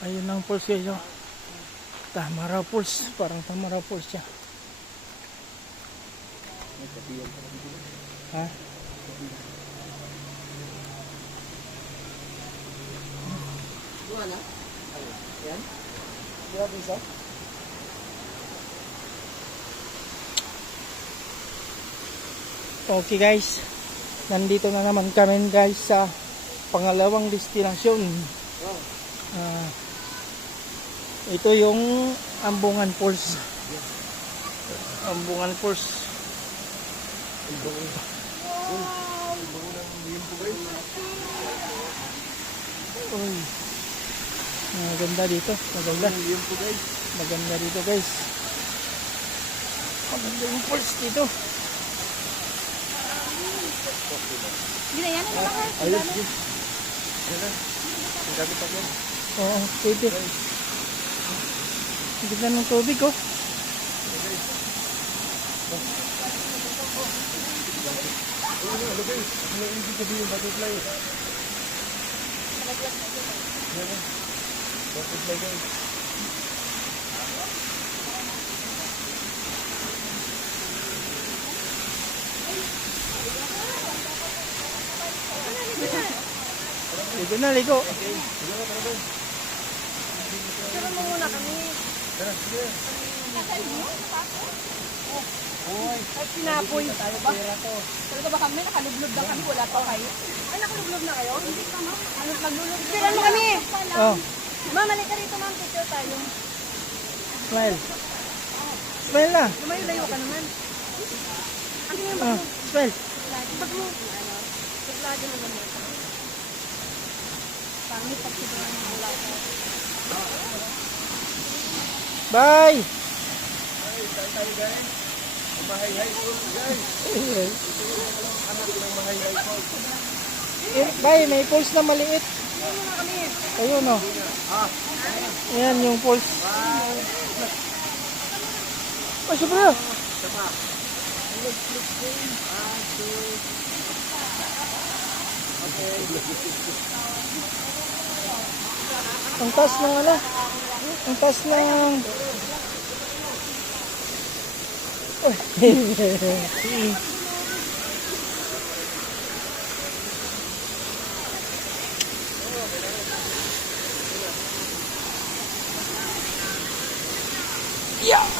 Ayun ang pulse guys, oh. Tamara pulse, parang Tamara pulse siya. Ha? Wala? Yan? Grabe isa? Okay guys, nandito na naman kami guys sa pangalawang destinasyon. Ito yung Ambungan Falls. Ambungan Falls. Uy, maganda dito. Maganda. Maganda dito guys. Maganda yung falls dito. Ginayan na naman. Ayos, Jim. Yan na. Ang gabi pa yan. Oo, pwede. Ganda ng tubig oh. Ano guys? Ano ibig sabihin yung butterfly? Yan. Butterfly guys. Ligo na, ligo. Tara mo muna kami. Tara, sige. Ay, pinapoy. Ba? Talaga ba kami? Nakalublob na kami. Wala pa kayo. Ay, nakalublob na kayo? Hindi pa, ma'am. Ano, naglulublob. Piran mo kami. Oh, Ma'am, mali ka rito, ma'am. Picture tayo. smile. Smile na. Lumayo-layo ka naman. Ano yung Oh, smile. bag mo? Ano? Lagi mo naman. Pangit pag sobrang wala ko. Bye. Tayo guys. Mahay high school guys. Anak ng Mahay high school. Bye, may pulse na maliit. Muna kami. Ayun oh. Ayan yung pulse. Oh, sobra. Ang taas ng ano? Ang taas ng... Yeah!